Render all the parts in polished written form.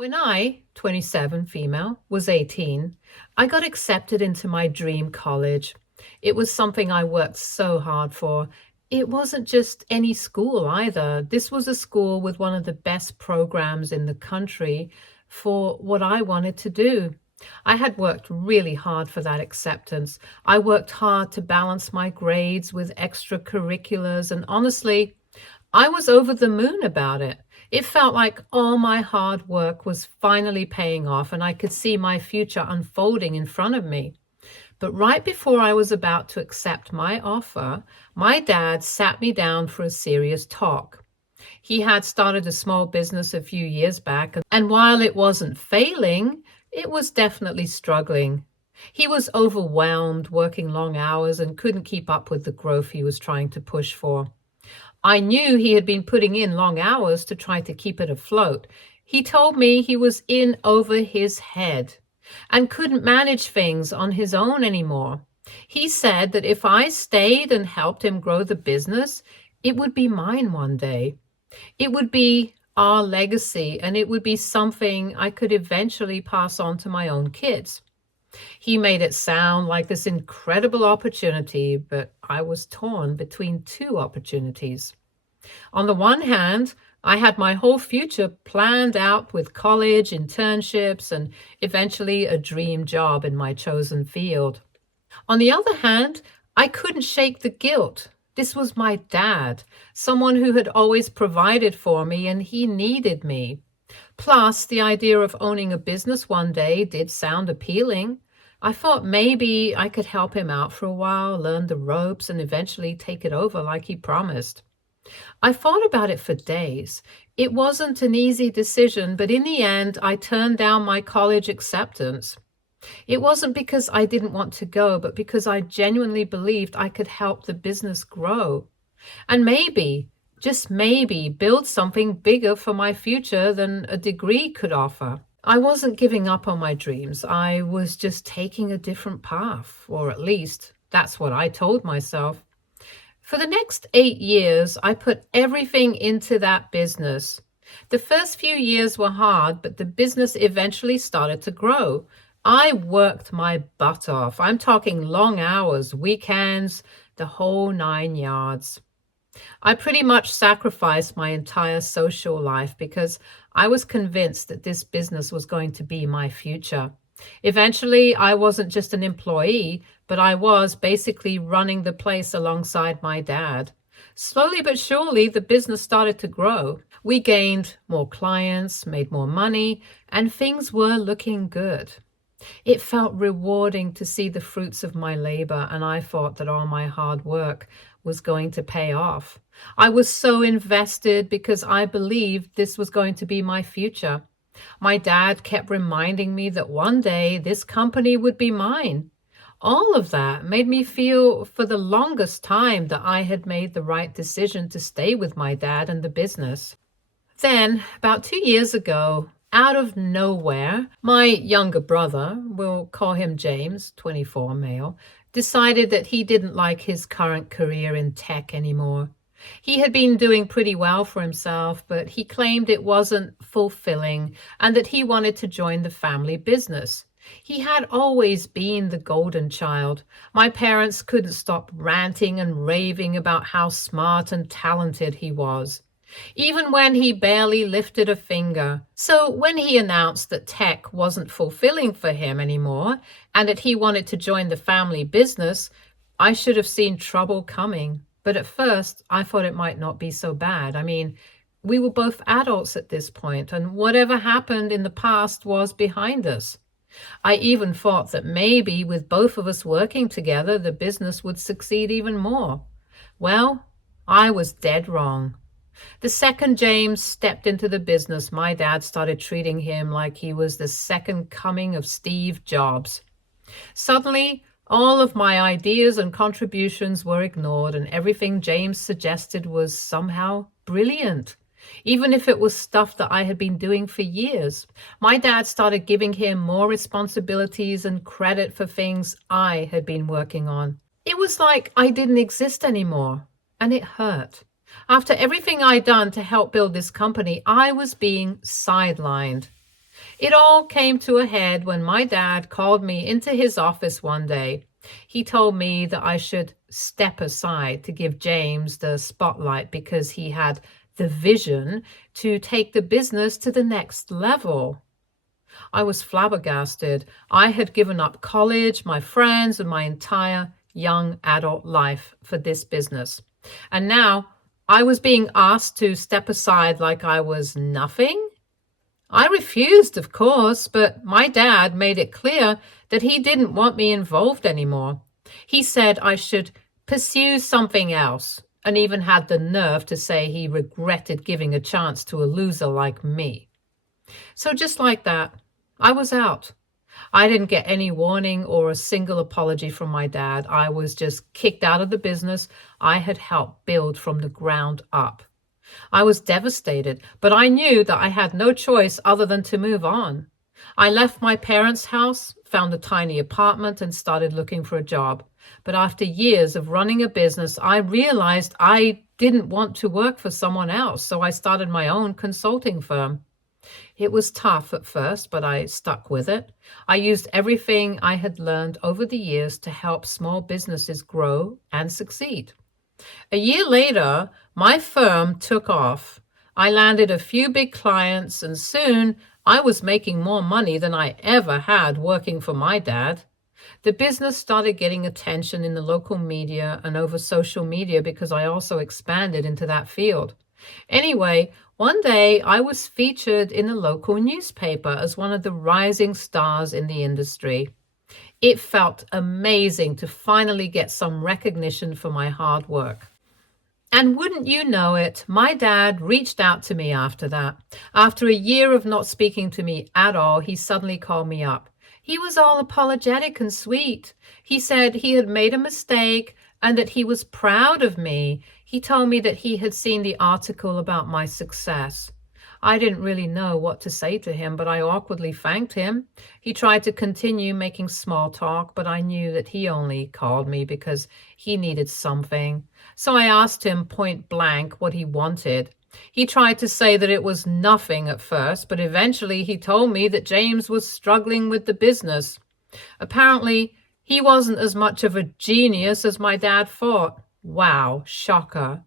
When I, 27, female, was 18, I got accepted into my dream college. It was something I worked so hard for. It wasn't just any school either. This was a school with one of the best programs in the country for what I wanted to do. I had worked really hard for that acceptance. I worked hard to balance my grades with extracurriculars, and honestly, I was over the moon about it. It felt like all my hard work was finally paying off and I could see my future unfolding in front of me. But right before I was about to accept my offer, my dad sat me down for a serious talk. He had started a small business a few years back, and while it wasn't failing, it was definitely struggling. He was overwhelmed, working long hours, and couldn't keep up with the growth he was trying to push for. I knew he had been putting in long hours to try to keep it afloat. He told me he was in over his head and couldn't manage things on his own anymore. He said that if I stayed and helped him grow the business, it would be mine one day. It would be our legacy, and it would be something I could eventually pass on to my own kids. He made it sound like this incredible opportunity, but I was torn between two opportunities. On the one hand, I had my whole future planned out with college, internships, and eventually a dream job in my chosen field. On the other hand, I couldn't shake the guilt. This was my dad, someone who had always provided for me, and he needed me. Plus, the idea of owning a business one day did sound appealing. I thought maybe I could help him out for a while, learn the ropes, and eventually take it over like he promised. I thought about it for days. It wasn't an easy decision, but in the end, I turned down my college acceptance. It wasn't because I didn't want to go, but because I genuinely believed I could help the business grow. And maybe, just maybe, build something bigger for my future than a degree could offer. I wasn't giving up on my dreams. I was just taking a different path, or at least that's what I told myself. For the next 8 years, I put everything into that business. The first few years were hard, but the business eventually started to grow. I worked my butt off. I'm talking long hours, weekends, the whole 9 yards. I pretty much sacrificed my entire social life because I was convinced that this business was going to be my future. Eventually, I wasn't just an employee, but I was basically running the place alongside my dad. Slowly but surely, the business started to grow. We gained more clients, made more money, and things were looking good. It felt rewarding to see the fruits of my labor, and I thought that all my hard work was going to pay off. I was so invested because I believed this was going to be my future. My dad kept reminding me that one day this company would be mine. All of that made me feel for the longest time that I had made the right decision to stay with my dad and the business. Then, about 2 years ago, out of nowhere, my younger brother, we'll call him James, 24 male, decided that he didn't like his current career in tech anymore. He had been doing pretty well for himself, but he claimed it wasn't fulfilling and that he wanted to join the family business. He had always been the golden child. My parents couldn't stop ranting and raving about how smart and talented he was, even when he barely lifted a finger. So when he announced that tech wasn't fulfilling for him anymore and that he wanted to join the family business, I should have seen trouble coming. But at first, I thought it might not be so bad. I mean, we were both adults at this point, and whatever happened in the past was behind us. I even thought that maybe with both of us working together, the business would succeed even more. Well, I was dead wrong. The second James stepped into the business, my dad started treating him like he was the second coming of Steve Jobs. Suddenly, all of my ideas and contributions were ignored, and everything James suggested was somehow brilliant, even if it was stuff that I had been doing for years. My dad started giving him more responsibilities and credit for things I had been working on. It was like I didn't exist anymore, and it hurt. After everything I'd done to help build this company, I was being sidelined. It all came to a head when my dad called me into his office one day. He told me that I should step aside to give James the spotlight because he had the vision to take the business to the next level. I was flabbergasted. I had given up college, my friends, and my entire young adult life for this business. And now I was being asked to step aside like I was nothing. I refused, of course, but my dad made it clear that he didn't want me involved anymore. He said I should pursue something else, and even had the nerve to say he regretted giving a chance to a loser like me. So just like that, I was out. I didn't get any warning or a single apology from my dad. I was just kicked out of the business I had helped build from the ground up. I was devastated, but I knew that I had no choice other than to move on. I left my parents' house, found a tiny apartment, and started looking for a job. But after years of running a business, I realized I didn't want to work for someone else, so I started my own consulting firm. It was tough at first, but I stuck with it. I used everything I had learned over the years to help small businesses grow and succeed. A year later, my firm took off. I landed a few big clients, and soon I was making more money than I ever had working for my dad. The business started getting attention in the local media and over social media because I also expanded into that field. Anyway, one day I was featured in a local newspaper as one of the rising stars in the industry. It felt amazing to finally get some recognition for my hard work. And wouldn't you know it, my dad reached out to me after that. After a year of not speaking to me at all, he suddenly called me up. He was all apologetic and sweet. He said he had made a mistake and that he was proud of me. He told me that he had seen the article about my success. I didn't really know what to say to him, but I awkwardly thanked him. He tried to continue making small talk, but I knew that he only called me because he needed something. So I asked him point blank what he wanted. He tried to say that it was nothing at first, but eventually he told me that James was struggling with the business. Apparently, he wasn't as much of a genius as my dad thought. Wow, shocker.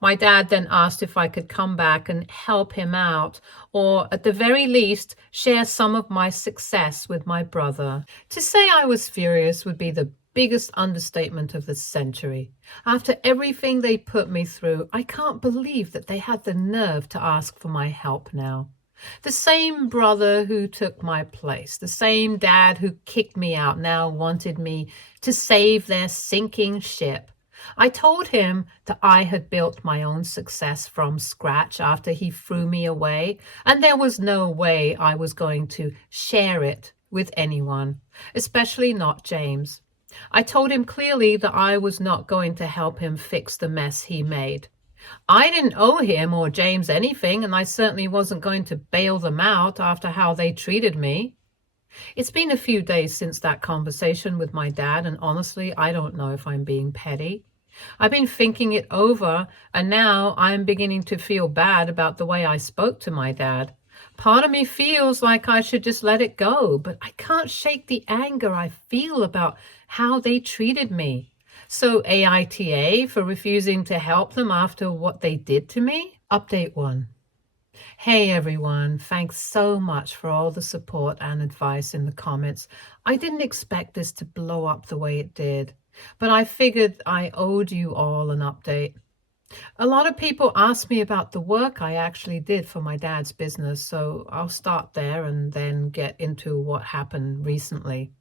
My dad then asked if I could come back and help him out, or at the very least, share some of my success with my brother. To say I was furious would be the biggest understatement of the century. After everything they put me through, I can't believe that they had the nerve to ask for my help now. The same brother who took my place, the same dad who kicked me out now wanted me to save their sinking ship. I told him that I had built my own success from scratch after he threw me away, and there was no way I was going to share it with anyone, especially not James. I told him clearly that I was not going to help him fix the mess he made. I didn't owe him or James anything, and I certainly wasn't going to bail them out after how they treated me. It's been a few days since that conversation with my dad, and honestly, I don't know if I'm being petty. I've been thinking it over, and now I'm beginning to feel bad about the way I spoke to my dad. Part of me feels like I should just let it go, but I can't shake the anger I feel about how they treated me. So AITA for refusing to help them after what they did to me? Update 1. Hey everyone, thanks so much for all the support and advice in the comments. I didn't expect this to blow up the way it did, but I figured I owed you all an update. A lot of people ask me about the work I actually did for my dad's business, so I'll start there and then get into what happened recently.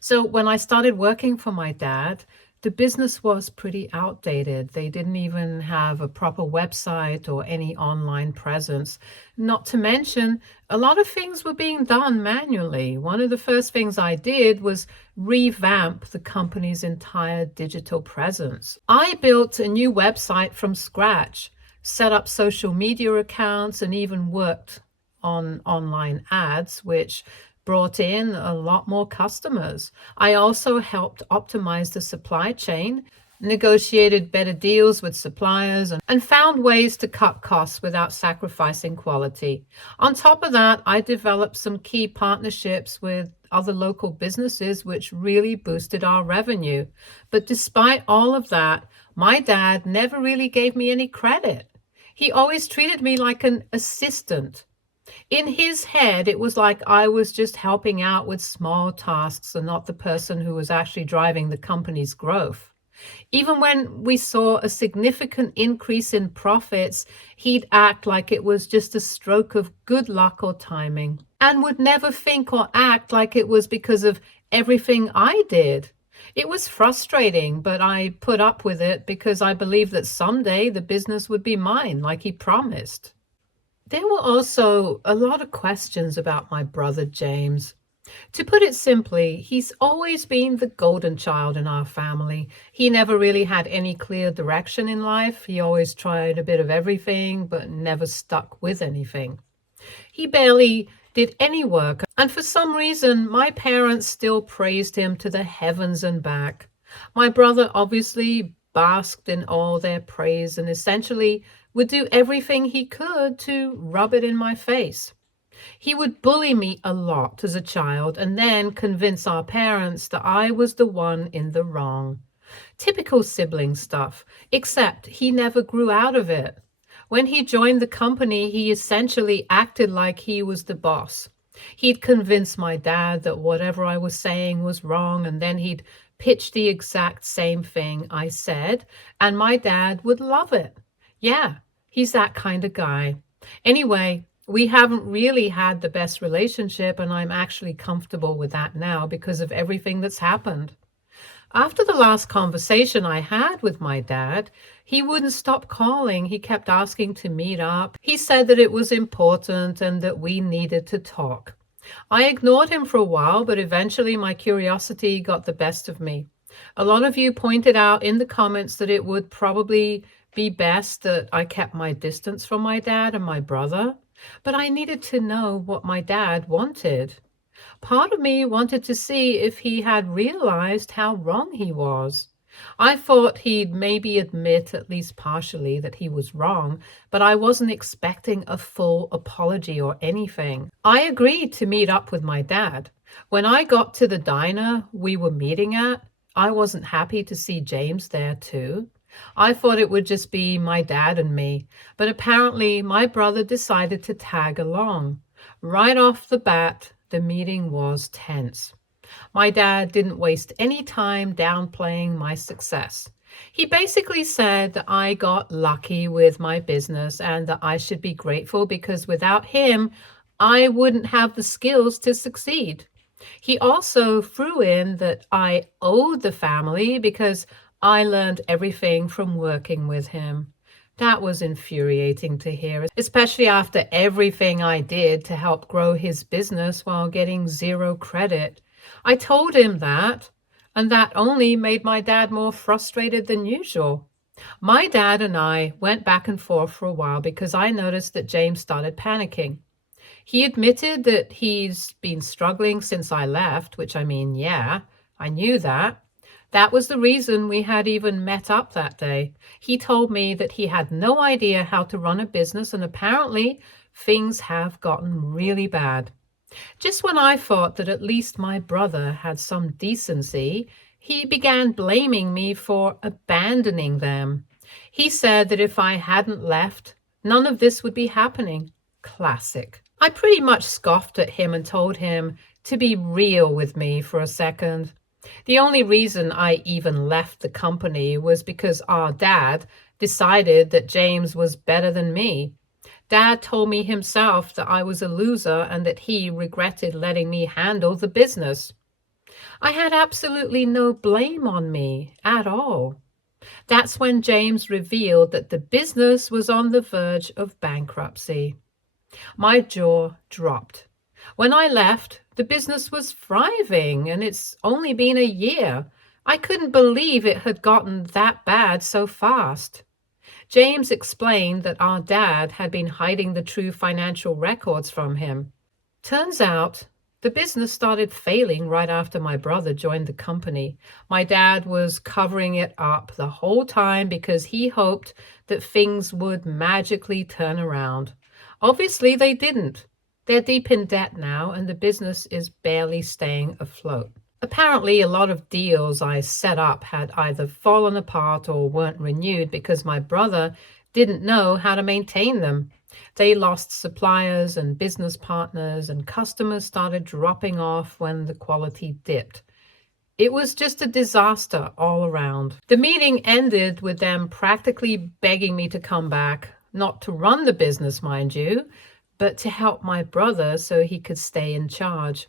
So when I started working for my dad, the business was pretty outdated. They didn't even have a proper website or any online presence. Not to mention, a lot of things were being done manually. One of the first things I did was revamp the company's entire digital presence. I built a new website from scratch, set up social media accounts, and even worked on online ads, which brought in a lot more customers. I also helped optimize the supply chain negotiated better deals with suppliers, and found ways to cut costs without sacrificing quality. On top of that, I developed some key partnerships with other local businesses, which really boosted our revenue. But despite all of that, my dad never really gave me any credit. He always treated me like an assistant. In his head, it was like I was just helping out with small tasks and not the person who was actually driving the company's growth. Even when we saw a significant increase in profits, he'd act like it was just a stroke of good luck or timing, and would never think or act like it was because of everything I did. It was frustrating, but I put up with it because I believed that someday the business would be mine, like he promised. There were also a lot of questions about my brother James. To put it simply, he's always been the golden child in our family. He never really had any clear direction in life. He always tried a bit of everything, but never stuck with anything. He barely did any work, and for some reason, my parents still praised him to the heavens and back. My brother obviously basked in all their praise and essentially would do everything he could to rub it in my face. He would bully me a lot as a child and then convince our parents that I was the one in the wrong. Typical sibling stuff, except he never grew out of it. When he joined the company, he essentially acted like he was the boss. He'd convince my dad that whatever I was saying was wrong, and then he'd pitch the exact same thing I said, and my dad would love it. Yeah, he's that kind of guy. Anyway, we haven't really had the best relationship, and I'm actually comfortable with that now because of everything that's happened. After the last conversation I had with my dad, he wouldn't stop calling. He kept asking to meet up. He said that it was important and that we needed to talk. I ignored him for a while, but eventually my curiosity got the best of me. A lot of you pointed out in the comments that it would probably be best that I kept my distance from my dad and my brother. But I needed to know what my dad wanted. Part of me wanted to see if he had realized how wrong he was. I thought he'd maybe admit, at least partially, that he was wrong, but I wasn't expecting a full apology or anything. I agreed to meet up with my dad. When I got to the diner we were meeting at, I wasn't happy to see James there too. I thought it would just be my dad and me, but apparently my brother decided to tag along. Right off the bat, the meeting was tense. My dad didn't waste any time downplaying my success. He basically said that I got lucky with my business and that I should be grateful because without him, I wouldn't have the skills to succeed. He also threw in that I owed the family because I learned everything from working with him. That was infuriating to hear, especially after everything I did to help grow his business while getting zero credit. I told him that, and that only made my dad more frustrated than usual. My dad and I went back and forth for a while because I noticed that James started panicking. He admitted that he's been struggling since I left, which I mean, yeah, I knew that. That was the reason we had even met up that day. He told me that he had no idea how to run a business, and apparently things have gotten really bad. Just when I thought that at least my brother had some decency, he began blaming me for abandoning them. He said that if I hadn't left, none of this would be happening. Classic. I pretty much scoffed at him and told him to be real with me for a second. The only reason I even left the company was because our dad decided that James was better than me. Dad told me himself that I was a loser and that he regretted letting me handle the business. I had absolutely no blame on me at all. That's when James revealed that the business was on the verge of bankruptcy. My jaw dropped. When I left, the business was thriving, and it's only been a year. I couldn't believe it had gotten that bad so fast. James explained that our dad had been hiding the true financial records from him. Turns out The business started failing right after my brother joined the company. My dad was covering it up the whole time because he hoped that things would magically turn around. Obviously, they didn't. They're deep in debt now, and the business is barely staying afloat. Apparently, a lot of deals I set up had either fallen apart or weren't renewed because my brother didn't know how to maintain them. They lost suppliers and business partners, and customers started dropping off when the quality dipped. It was just a disaster all around. The meeting ended with them practically begging me to come back, not to run the business, mind you, but to help my brother so he could stay in charge.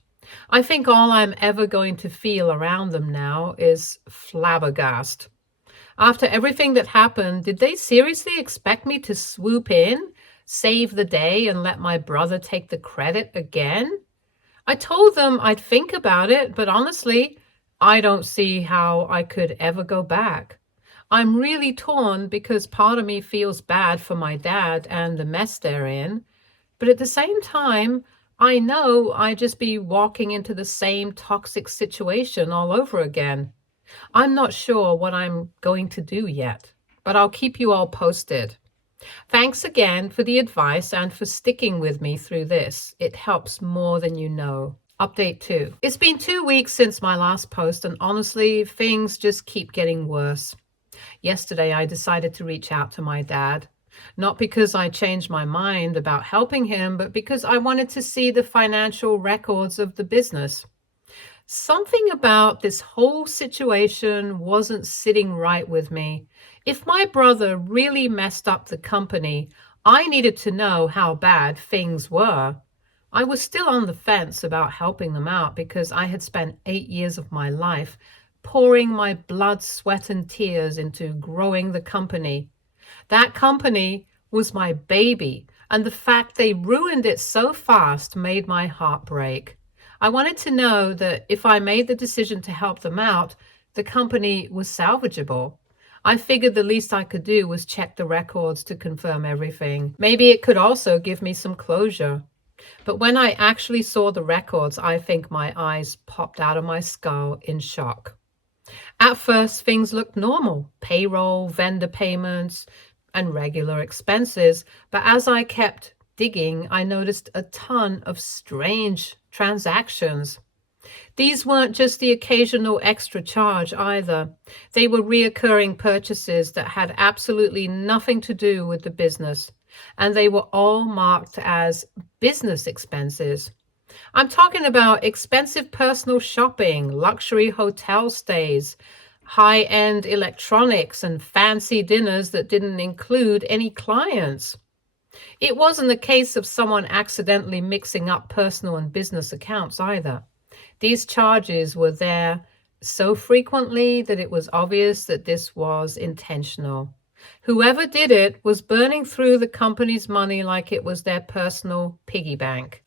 I think all I'm ever going to feel around them now is flabbergasted. After everything that happened, did they seriously expect me to swoop in, save the day, and let my brother take the credit again? I told them I'd think about it, but honestly, I don't see how I could ever go back. I'm really torn because part of me feels bad for my dad and the mess they're in, but at the same time, I know I'd just be walking into the same toxic situation all over again. I'm not sure what I'm going to do yet, but I'll keep you all posted. Thanks again for the advice and for sticking with me through this. It helps more than you know. Update 2. It's been 2 weeks since my last post, and honestly, things just keep getting worse. Yesterday, I decided to reach out to my dad. Not because I changed my mind about helping him, but because I wanted to see the financial records of the business. Something about this whole situation wasn't sitting right with me. If my brother really messed up the company, I needed to know how bad things were. I was still on the fence about helping them out because I had spent 8 years of my life pouring my blood, sweat, and tears into growing the company. That company was my baby, and the fact they ruined it so fast made my heart break. I wanted to know that if I made the decision to help them out, the company was salvageable. I figured the least I could do was check the records to confirm everything. Maybe it could also give me some closure. But when I actually saw the records, I think my eyes popped out of my skull in shock. At first, things looked normal: payroll, vendor payments, and regular expenses. But as I kept digging, I noticed a ton of strange transactions. These weren't just the occasional extra charge either. They were reoccurring purchases that had absolutely nothing to do with the business, and they were all marked as business expenses. I'm talking about expensive personal shopping, luxury hotel stays, high-end electronics, and fancy dinners that didn't include any clients. It wasn't a case of someone accidentally mixing up personal and business accounts either. These charges were there so frequently that it was obvious that this was intentional. Whoever did it was burning through the company's money like it was their personal piggy bank.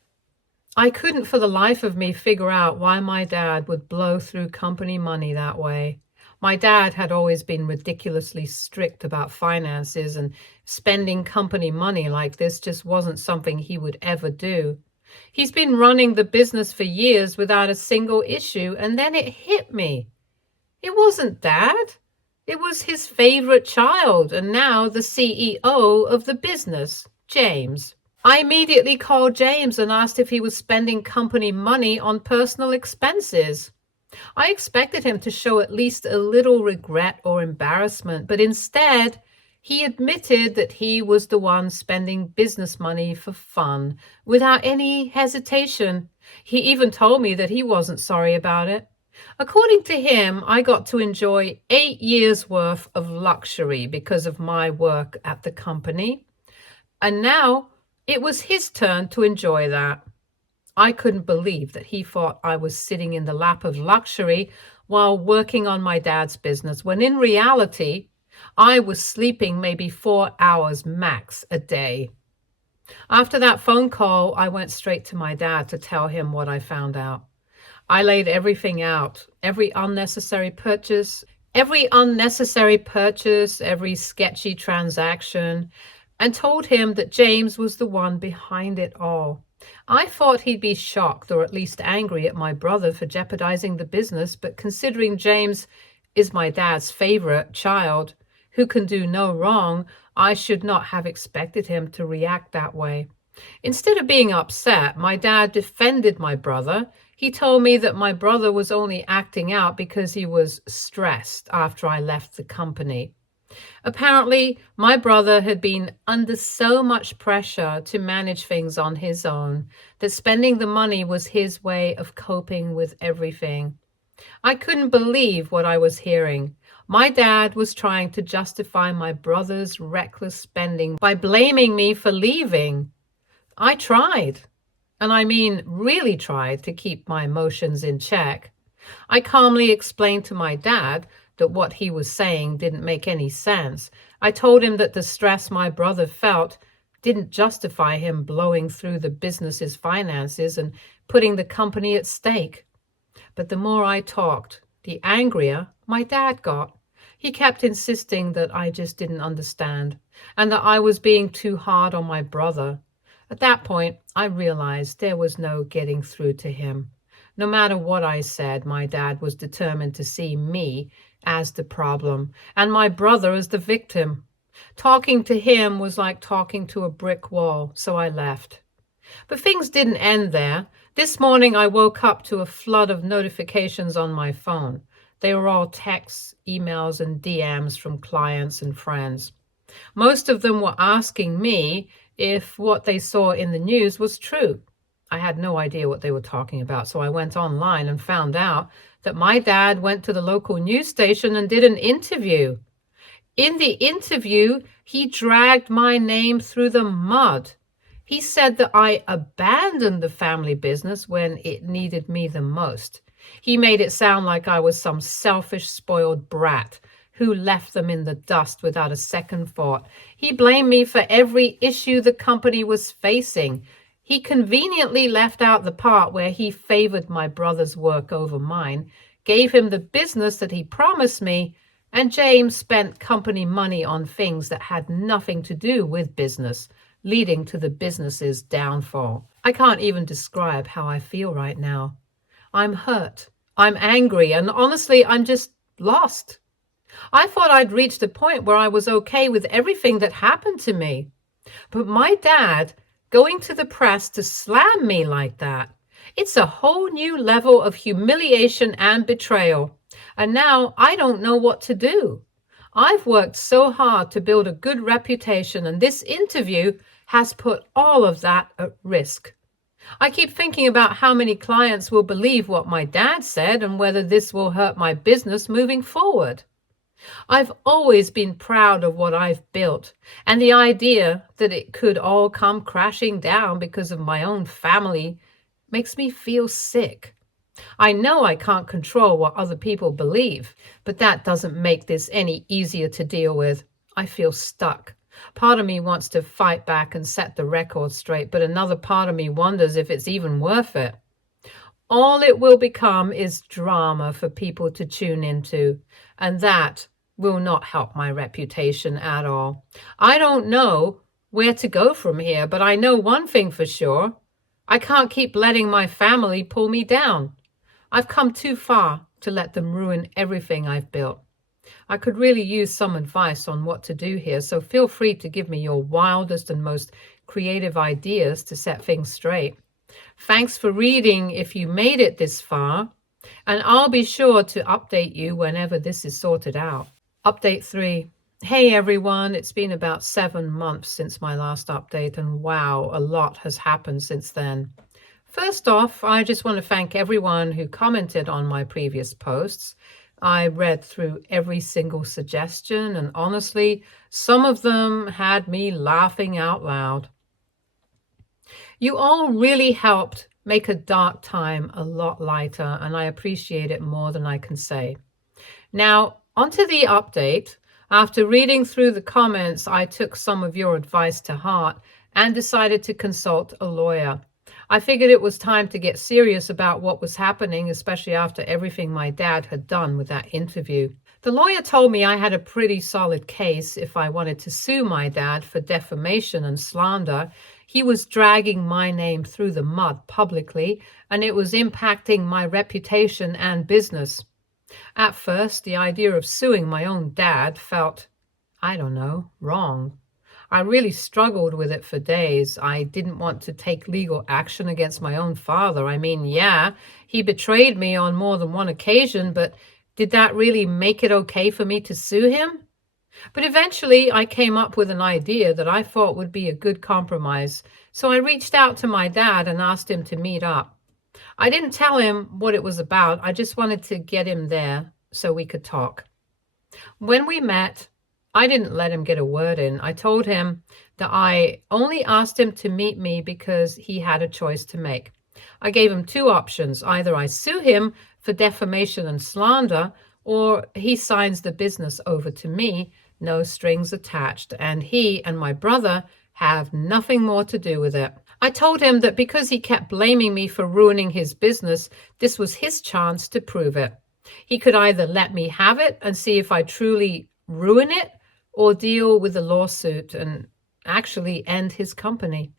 I couldn't for the life of me figure out why my dad would blow through company money that way. My dad had always been ridiculously strict about finances, and spending company money like this just wasn't something he would ever do. He's been running the business for years without a single issue, and then it hit me. It wasn't Dad. It was his favorite child, and now the CEO of the business, James. I immediately called James and asked if he was spending company money on personal expenses. I expected him to show at least a little regret or embarrassment, but instead, he admitted that he was the one spending business money for fun, without any hesitation. He even told me that he wasn't sorry about it. According to him, I got to enjoy 8 years' worth of luxury because of my work at the company. And now it was his turn to enjoy that. I couldn't believe that he thought I was sitting in the lap of luxury while working on my dad's business, when in reality, I was sleeping maybe 4 hours max a day. After that phone call, I went straight to my dad to tell him what I found out. I laid everything out, every unnecessary purchase, every sketchy transaction, and told him that James was the one behind it all. I thought he'd be shocked or at least angry at my brother for jeopardizing the business, but considering James is my dad's favorite child who can do no wrong, I should not have expected him to react that way. Instead of being upset, my dad defended my brother. He told me that my brother was only acting out because he was stressed after I left the company. Apparently, my brother had been under so much pressure to manage things on his own that spending the money was his way of coping with everything. I couldn't believe what I was hearing. My dad was trying to justify my brother's reckless spending by blaming me for leaving. I tried, and I mean really tried, to keep my emotions in check. I calmly explained to my dad that what he was saying didn't make any sense. I told him that the stress my brother felt didn't justify him blowing through the business's finances and putting the company at stake. But the more I talked, the angrier my dad got. He kept insisting that I just didn't understand and that I was being too hard on my brother. At that point, I realized there was no getting through to him. No matter what I said, my dad was determined to see me as the problem and my brother as the victim. Talking to him was like talking to a brick wall, so I left. But things didn't end there. This morning I woke up to a flood of notifications on my phone. They were all texts, emails, and DMs from clients and friends. Most of them were asking me if what they saw in the news was true. I had no idea what they were talking about, so I went online and found out that my dad went to the local news station and did an interview. In the interview, he dragged my name through the mud. He said that I abandoned the family business when it needed me the most. He made it sound like I was some selfish, spoiled brat who left them in the dust without a second thought. He blamed me for every issue the company was facing. He conveniently left out the part where he favored my brother's work over mine, gave him the business that he promised me, and James spent company money on things that had nothing to do with business, leading to the business's downfall. I can't even describe how I feel right now. I'm hurt, I'm angry, and honestly, I'm just lost. I thought I'd reached a point where I was okay with everything that happened to me. But my dad going to the press to slam me like that, it's a whole new level of humiliation and betrayal. And now I don't know what to do. I've worked so hard to build a good reputation, and this interview has put all of that at risk. I keep thinking about how many clients will believe what my dad said and whether this will hurt my business moving forward. I've always been proud of what I've built, and the idea that it could all come crashing down because of my own family makes me feel sick. I know I can't control what other people believe, but that doesn't make this any easier to deal with. I feel stuck. Part of me wants to fight back and set the record straight, but another part of me wonders if it's even worth it. All it will become is drama for people to tune into, and that will not help my reputation at all. I don't know where to go from here, but I know one thing for sure. I can't keep letting my family pull me down. I've come too far to let them ruin everything I've built. I could really use some advice on what to do here, so feel free to give me your wildest and most creative ideas to set things straight. Thanks for reading if you made it this far, and I'll be sure to update you whenever this is sorted out. Update 3. Hey everyone, it's been about 7 months since my last update, and wow, a lot has happened since then. First off, I just want to thank everyone who commented on my previous posts. I read through every single suggestion, and honestly, some of them had me laughing out loud. You all really helped make a dark time a lot lighter, and I appreciate it more than I can say. Now, onto the update. After reading through the comments, I took some of your advice to heart and decided to consult a lawyer. I figured it was time to get serious about what was happening, especially after everything my dad had done with that interview. The lawyer told me I had a pretty solid case if I wanted to sue my dad for defamation and slander, He was dragging my name through the mud publicly, and it was impacting my reputation and business. At first, the idea of suing my own dad felt, I don't know, wrong. I really struggled with it for days. I didn't want to take legal action against my own father. I mean, yeah, he betrayed me on more than one occasion, but did that really make it okay for me to sue him? But eventually I came up with an idea that I thought would be a good compromise. So I reached out to my dad and asked him to meet up. I didn't tell him what it was about. I just wanted to get him there so we could talk. When we met, I didn't let him get a word in. I told him that I only asked him to meet me because he had a choice to make. I gave him two options. Either I sue him for defamation and slander, or he signs the business over to me, no strings attached, and he and my brother have nothing more to do with it. I told him that because he kept blaming me for ruining his business, this was his chance to prove it. He could either let me have it and see if I truly ruin it, or deal with the lawsuit and actually end his company.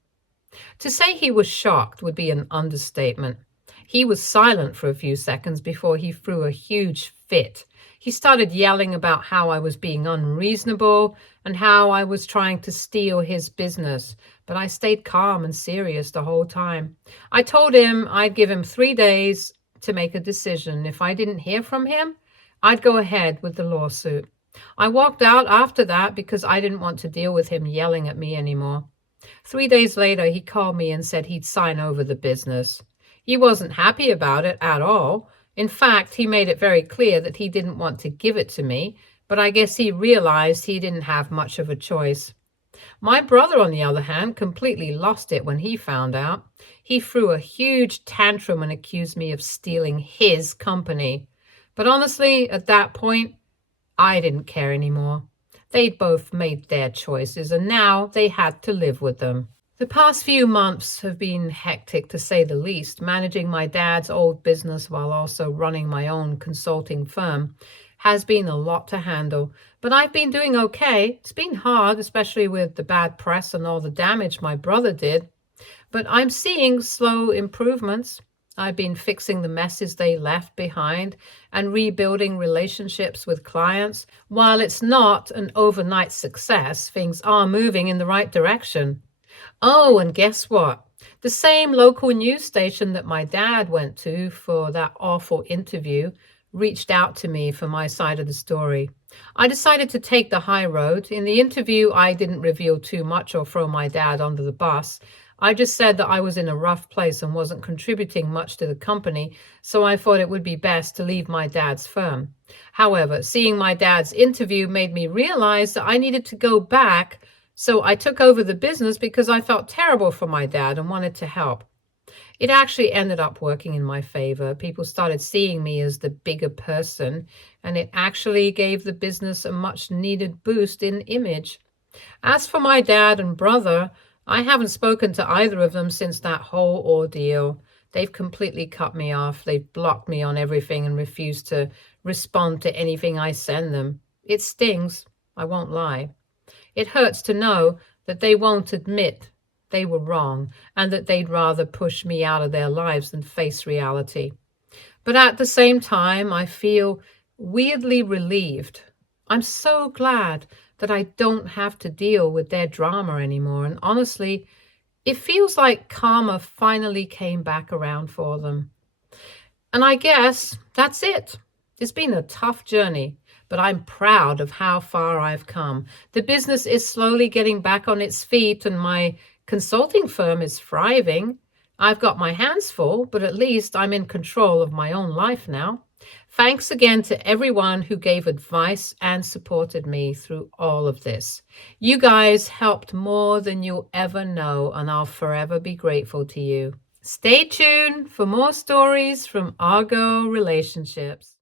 To say he was shocked would be an understatement. He was silent for a few seconds before he threw a huge fit. He started yelling about how I was being unreasonable and how I was trying to steal his business, but I stayed calm and serious the whole time. I told him I'd give him 3 days to make a decision. If I didn't hear from him, I'd go ahead with the lawsuit. I walked out after that because I didn't want to deal with him yelling at me anymore. 3 days later, he called me and said he'd sign over the business. He wasn't happy about it at all. In fact, he made it very clear that he didn't want to give it to me, but I guess he realized he didn't have much of a choice. My brother, on the other hand, completely lost it when he found out. He threw a huge tantrum and accused me of stealing his company. But honestly, at that point, I didn't care anymore. They'd both made their choices, and now they had to live with them. The past few months have been hectic, to say the least. Managing my dad's old business while also running my own consulting firm has been a lot to handle, but I've been doing okay. It's been hard, especially with the bad press and all the damage my brother did, but I'm seeing slow improvements. I've been fixing the messes they left behind and rebuilding relationships with clients. While it's not an overnight success, things are moving in the right direction. Oh, and guess what? The same local news station that my dad went to for that awful interview reached out to me for my side of the story. I decided to take the high road. In the interview, I didn't reveal too much or throw my dad under the bus. I just said that I was in a rough place and wasn't contributing much to the company, so I thought it would be best to leave my dad's firm. However, seeing my dad's interview made me realize that I needed to go back, so I took over the business because I felt terrible for my dad and wanted to help. It actually ended up working in my favor. People started seeing me as the bigger person, and it actually gave the business a much-needed boost in image. As for my dad and brother, I haven't spoken to either of them since that whole ordeal. They've completely cut me off. They've blocked me on everything and refused to respond to anything I send them. It stings, I won't lie. It hurts to know that they won't admit they were wrong and that they'd rather push me out of their lives than face reality. But at the same time, I feel weirdly relieved. I'm so glad that I don't have to deal with their drama anymore. And honestly, it feels like karma finally came back around for them. And I guess that's it. It's been a tough journey, but I'm proud of how far I've come. The business is slowly getting back on its feet and my consulting firm is thriving. I've got my hands full, but at least I'm in control of my own life now. Thanks again to everyone who gave advice and supported me through all of this. You guys helped more than you'll ever know, and I'll forever be grateful to you. Stay tuned for more stories from Argo Relationships.